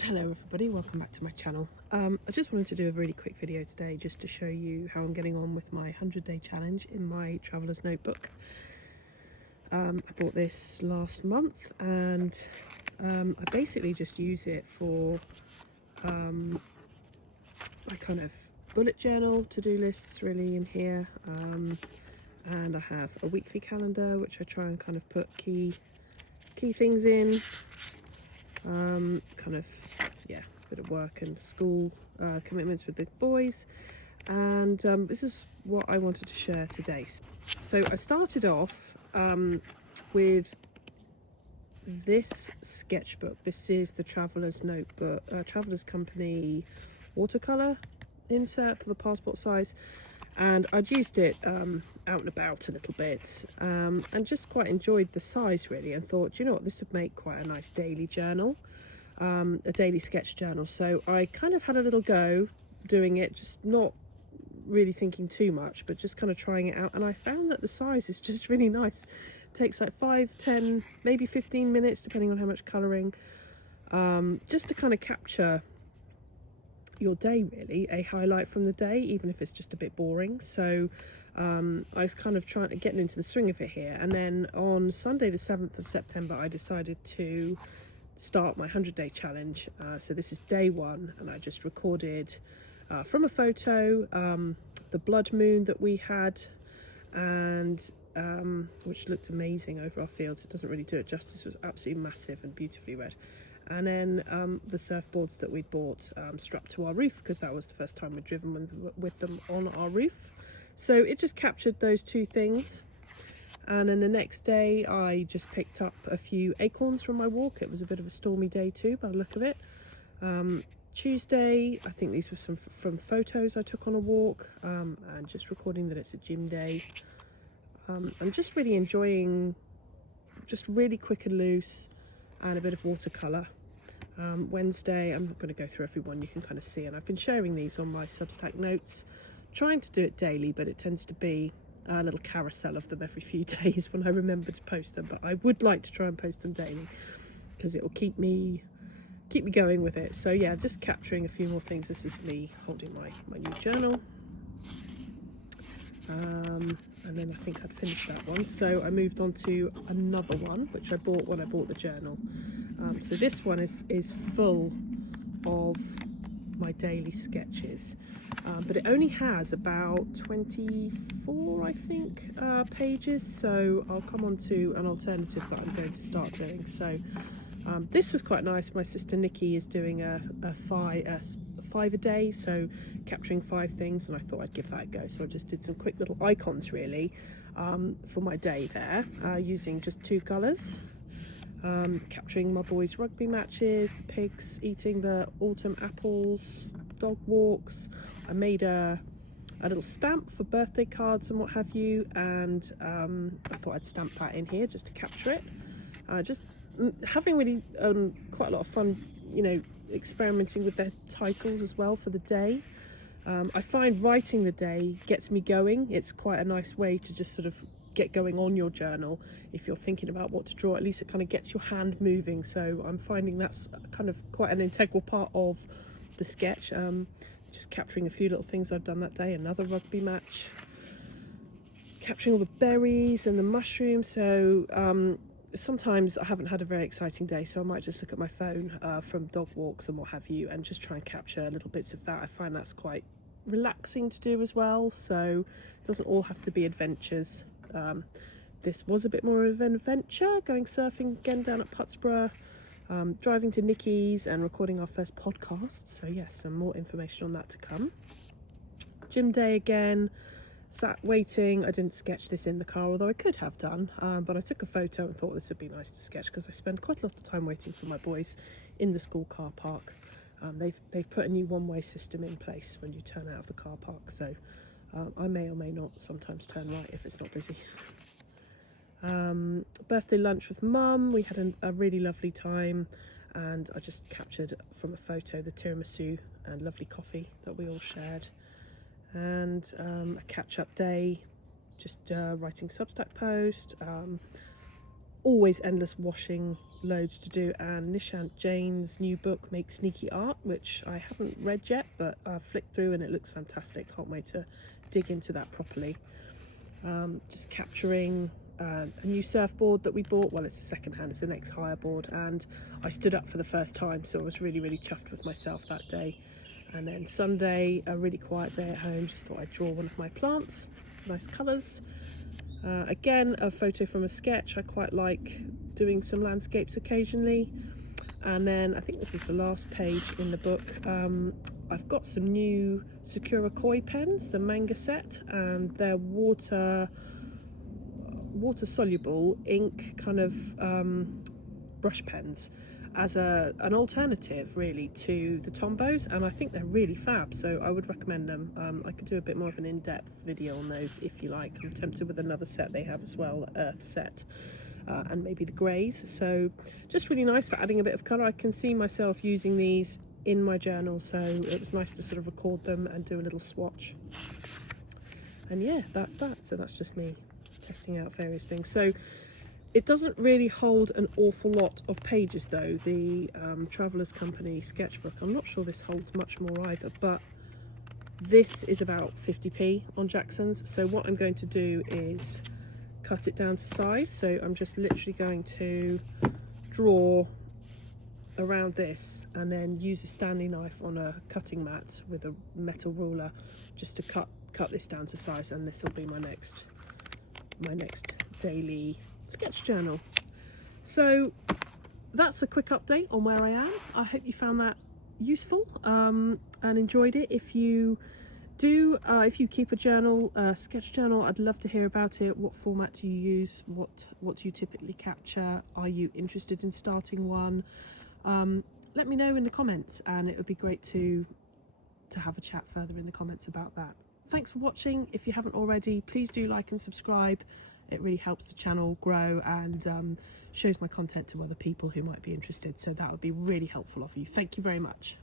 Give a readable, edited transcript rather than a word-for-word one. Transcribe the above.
Hello everybody, welcome back to my channel. I just wanted to do a really quick video today just to show you how I'm getting on with my 100-day challenge in my traveller's notebook. I bought this last month and I basically just use it for my kind of bullet journal, to-do lists really in here, and I have a weekly calendar which I try and kind of put key things in, kind of, yeah, a bit of work and school commitments with the boys, and this is what I wanted to share today. So I started off with this sketchbook. This is the Traveller's Notebook, Traveller's Company watercolour insert for the passport size, and I'd used it out and about a little bit, and just quite enjoyed the size really, and thought, you know what, this would make quite a nice daily journal, a daily sketch journal. So I kind of had a little go doing it, just not really thinking too much, but just kind of trying it out, and I found that the size is just really nice. It takes like 5, 10, maybe 15 minutes depending on how much colouring, just to kind of capture your day really, a highlight from the day, even if it's just a bit boring. So I was kind of getting into the swing of it here, and then on Sunday the 7th of September I decided to start my 100-day challenge. So this is day one, and I just recorded from a photo the blood moon that we had, and which looked amazing over our fields. It doesn't really do it justice. It was absolutely massive and beautifully red. And then the surfboards that we'd bought strapped to our roof, because that was the first time we'd driven with them on our roof. So it just captured those two things. And then the next day I just picked up a few acorns from my walk. It was a bit of a stormy day too by the look of it. Tuesday, I think these were some from photos I took on a walk, and just recording that it's a gym day. I'm just really enjoying just really quick and loose, and a bit of watercolour. Wednesday, I'm not going to go through every one, you can kind of see, and I've been sharing these on my Substack notes, trying to do it daily, but it tends to be a little carousel of them every few days when I remember to post them. But I would like to try and post them daily, because it will keep me going with it. So yeah, just capturing a few more things. This is me holding my new journal, and then I think I'd finished that one, so I moved on to another one which I bought when I bought the journal. So this one is full of my daily sketches, but it only has about 24, I think, pages, so I'll come on to an alternative that I'm going to start doing. So this was quite nice. My sister Nikki is doing a five a day, so capturing 5 things, and I thought I'd give that a go. So I just did some quick little icons really for my day there, using just 2 colours, capturing my boys' rugby matches, the pigs eating the autumn apples, dog walks. I made a little stamp for birthday cards and what have you, and I thought I'd stamp that in here just to capture it. Just having really quite a lot of fun, you know, experimenting with their titles as well for the day. I find writing the day gets me going. It's quite a nice way to just sort of get going on your journal. If you're thinking about what to draw, at least it kind of gets your hand moving. So I'm finding that's kind of quite an integral part of the sketch. Just capturing a few little things I've done that day. Another rugby match, capturing all the berries and the mushrooms. So sometimes I haven't had a very exciting day, so I might just look at my phone from dog walks and what have you, and just try and capture little bits of that. I find that's quite relaxing to do as well, so it doesn't all have to be adventures. This was a bit more of an adventure, going surfing again down at Putsborough, driving to Nikki's and recording our first podcast. So yes, some more information on that to come. Gym day again. Sat waiting. I didn't sketch this in the car, although I could have done, but I took a photo and thought this would be nice to sketch, because I spend quite a lot of time waiting for my boys in the school car park. They've put a new one-way system in place when you turn out of the car park, so I may or may not sometimes turn right if it's not busy. Birthday lunch with Mum. We had a really lovely time, and I just captured from a photo the tiramisu and lovely coffee that we all shared. And a catch-up day, just writing Substack post, always endless washing, loads to do, and Nishant Jain's new book, Make Sneaky Art, which I haven't read yet, but I've flicked through and it looks fantastic. Can't wait to dig into that properly. Just capturing a new surfboard that we bought. Well, it's a second hand, it's an ex-hire board, and I stood up for the first time, so I was really chuffed with myself that day. And then Sunday, a really quiet day at home, just thought I'd draw one of my plants, nice colours. Again, a photo from a sketch. I quite like doing some landscapes occasionally. And then I think this is the last page in the book. I've got some new Sakura Koi pens, the manga set, and they're water soluble ink kind of brush pens as an alternative really to the Tombos, and I think they're really fab, so I would recommend them. I could do a bit more of an in-depth video on those if you like. I'm tempted with another set they have as well, the Earth set, and maybe the greys. So just really nice for adding a bit of colour. I can see myself using these in my journal, so it was nice to sort of record them and do a little swatch. And yeah, that's that. So that's just me testing out various things. So it doesn't really hold an awful lot of pages though, the Traveller's Company sketchbook. I'm not sure this holds much more either, but this is about 50p on Jackson's. So what I'm going to do is cut it down to size. So I'm just literally going to draw around this and then use a Stanley knife on a cutting mat with a metal ruler just to cut this down to size, and this will be my next daily sketch journal. So that's a quick update on where I am. I hope you found that useful and enjoyed it. If you do, if you keep a journal, a sketch journal, I'd love to hear about it. What format do you use? What do you typically capture? Are you interested in starting one? Let me know in the comments, and it would be great to have a chat further in the comments about that. Thanks for watching. If you haven't already, please do like and subscribe. It really helps the channel grow and shows my content to other people who might be interested, so that would be really helpful of you. Thank you very much.